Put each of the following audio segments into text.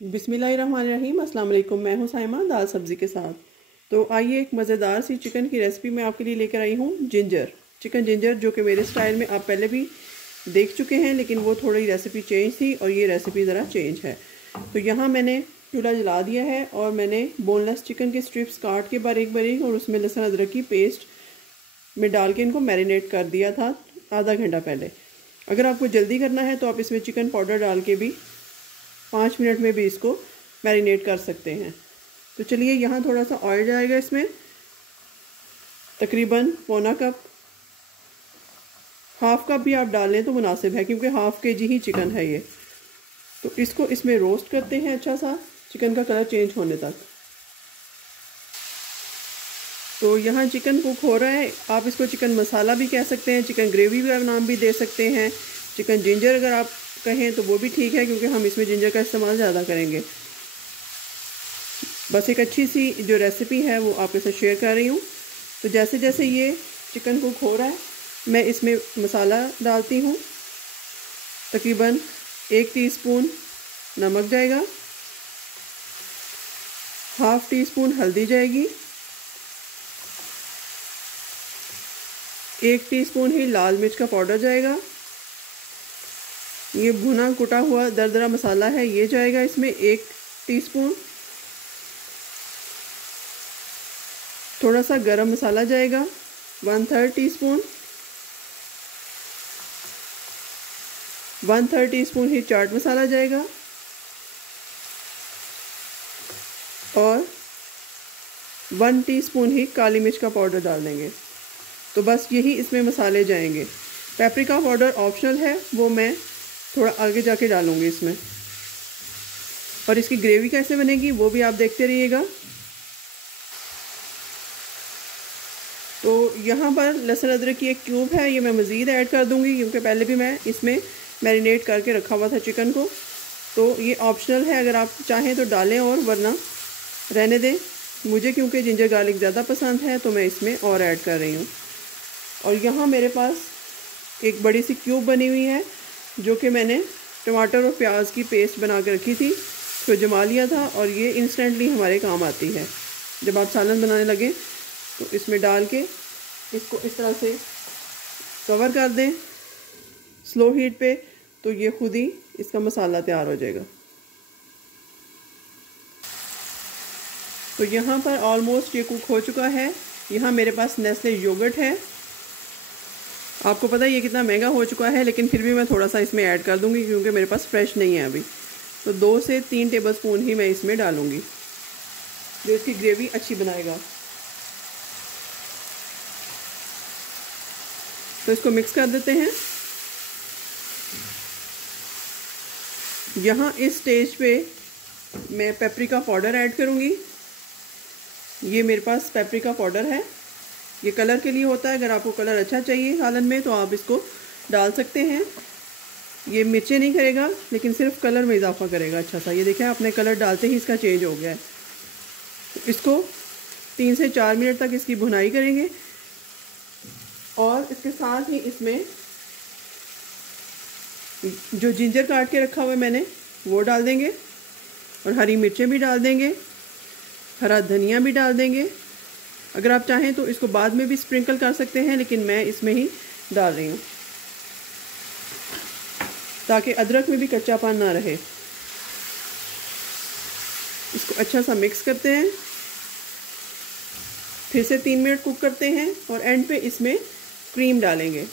बिस्मिल्लाहिर्रहमानिर्रहीम। अस्सलाम वालेकुम। मैं हूं साइमा दाल सब्ज़ी के साथ। तो आइए एक मज़ेदार सी चिकन की रेसिपी मैं आपके लिए लेकर आई हूं। चिकन जिंजर, जो कि मेरे स्टाइल में आप पहले भी देख चुके हैं, लेकिन वो थोड़ी रेसिपी चेंज थी और ये रेसिपी ज़रा चेंज है। तो यहाँ मैंने चूल्हा जला दिया है और मैंने बोनलेस चिकन के स्ट्रिप्स काट के बारीक बारीक और उसमें लहसुन अदरक की पेस्ट में डाल के इनको मैरिनेट कर दिया था आधा घंटा पहले। अगर आपको जल्दी करना है तो आप इसमें चिकन पाउडर डाल के भी 5 मिनट में भी इसको मैरिनेट कर सकते हैं। तो चलिए, यहाँ थोड़ा सा ऑयल जाएगा इसमें, तकरीबन पौना कप। हाफ कप भी आप डाल लें तो मुनासिब है, क्योंकि हाफ केजी ही चिकन है ये। तो इसको इसमें रोस्ट करते हैं अच्छा सा, चिकन का कलर चेंज होने तक। तो यहाँ चिकन कुक हो रहा है। आप इसको चिकन मसाला भी कह सकते हैं, चिकन ग्रेवी का नाम भी दे सकते हैं, चिकन जिंजर अगर आप कहें तो वो भी ठीक है, क्योंकि हम इसमें जिंजर का इस्तेमाल ज़्यादा करेंगे। बस एक अच्छी सी जो रेसिपी है वो आपके साथ शेयर कर रही हूँ। तो जैसे जैसे ये चिकन कुक हो रहा है, मैं इसमें मसाला डालती हूँ। तकरीबन 1 टीस्पून नमक जाएगा, हाफ टी स्पून हल्दी जाएगी, 1 टीस्पून ही लाल मिर्च का पाउडर जाएगा। ये भुना कुटा हुआ दरदरा मसाला है, ये जाएगा इसमें 1 टीस्पून। थोड़ा सा गरम मसाला जाएगा 1/3 टीस्पून, 1/3 टीस्पून ही चाट मसाला जाएगा और 1 टीस्पून ही काली मिर्च का पाउडर डाल देंगे। तो बस यही इसमें मसाले जाएंगे। पेपरिका पाउडर ऑप्शनल है, वो मैं थोड़ा आगे जाके डालूंगी इसमें। और इसकी ग्रेवी कैसे बनेगी वो भी आप देखते रहिएगा। तो यहाँ पर लहसुन अदरक की एक क्यूब है, ये मैं मज़ीद ऐड कर दूंगी, क्योंकि पहले भी मैं इसमें मैरिनेट करके रखा हुआ था चिकन को। तो ये ऑप्शनल है, अगर आप चाहें तो डालें और वरना रहने दें। मुझे क्योंकि जिंजर गार्लिक ज़्यादा पसंद है तो मैं इसमें और ऐड कर रही हूँ। और यहाँ मेरे पास एक बड़ी सी क्यूब बनी हुई है, जो कि मैंने टमाटर और प्याज की पेस्ट बना के रखी थी, तो जमा लिया था। और ये इंस्टेंटली हमारे काम आती है। जब आप सालन बनाने लगें तो इसमें डाल के इसको इस तरह से कवर कर दें स्लो हीट पे, तो ये खुद ही इसका मसाला तैयार हो जाएगा। तो यहाँ पर ऑलमोस्ट ये कुक हो चुका है। यहाँ मेरे पास नेस्ले योगर्ट है। आपको पता है ये कितना महंगा हो चुका है, लेकिन फिर भी मैं थोड़ा सा इसमें ऐड कर दूंगी, क्योंकि मेरे पास फ्रेश नहीं है अभी। तो 2 से 3 टेबलस्पून ही मैं इसमें डालूंगी, जो इसकी ग्रेवी अच्छी बनाएगा। तो इसको मिक्स कर देते हैं। यहाँ इस स्टेज पे मैं पेपरिका पाउडर ऐड करूँगी। ये मेरे पास पेपरिका पाउडर है, ये कलर के लिए होता है। अगर आपको कलर अच्छा चाहिए सालन में तो आप इसको डाल सकते हैं। ये मिर्चें नहीं करेगा, लेकिन सिर्फ कलर में इजाफा करेगा अच्छा सा। ये देखिए, अपने कलर डालते ही इसका चेंज हो गया है। तो इसको 3 से 4 मिनट तक इसकी भुनाई करेंगे। और इसके साथ ही इसमें जो जिंजर काट के रखा हुआ है मैंने, वो डाल देंगे और हरी मिर्चें भी डाल देंगे, हरा धनिया भी डाल देंगे। अगर आप चाहें तो इसको बाद में भी स्प्रिंकल कर सकते हैं, लेकिन मैं इसमें ही डाल रही हूँ ताकि अदरक में भी कच्चापन ना रहे। इसको अच्छा सा मिक्स करते हैं, फिर से 3 मिनट कुक करते हैं और एंड पे इसमें क्रीम डालेंगे।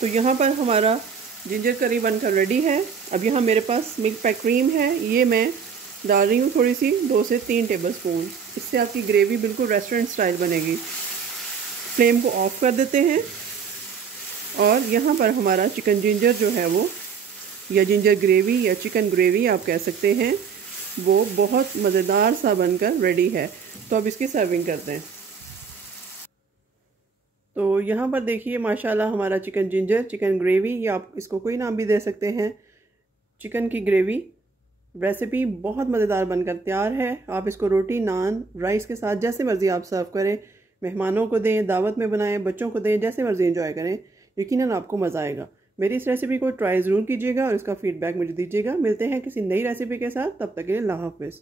तो यहाँ पर हमारा जिंजर करी बनकर रेडी है। अब यहाँ मेरे पास मिल्क पैक क्रीम है, ये मैं डाल रही हूँ थोड़ी सी, 2 से 3 टेबलस्पून। इससे आपकी ग्रेवी बिल्कुल रेस्टोरेंट स्टाइल बनेगी। फ्लेम को ऑफ कर देते हैं और यहाँ पर हमारा चिकन जिंजर जो है वो, या जिंजर ग्रेवी या चिकन ग्रेवी आप कह सकते हैं, वो बहुत मज़ेदार सा बनकर रेडी है। तो अब इसकी सर्विंग करते हैं। तो यहाँ पर देखिए माशाल्लाह हमारा चिकन जिंजर, चिकन ग्रेवी, या आप इसको कोई नाम भी दे सकते हैं, चिकन की ग्रेवी रेसिपी बहुत मज़ेदार बनकर तैयार है। आप इसको रोटी, नान, राइस के साथ जैसे मर्ज़ी आप सर्व करें, मेहमानों को दें, दावत में बनाएं, बच्चों को दें, जैसे मर्ज़ी एंजॉय करें, यकीनन आपको मज़ा आएगा। मेरी इस रेसिपी को ट्राई ज़रूर कीजिएगा और इसका फीडबैक मुझे दीजिएगा। मिलते हैं किसी नई रेसिपी के साथ, तब तक के लिए अल्लाह हाफ़िज़।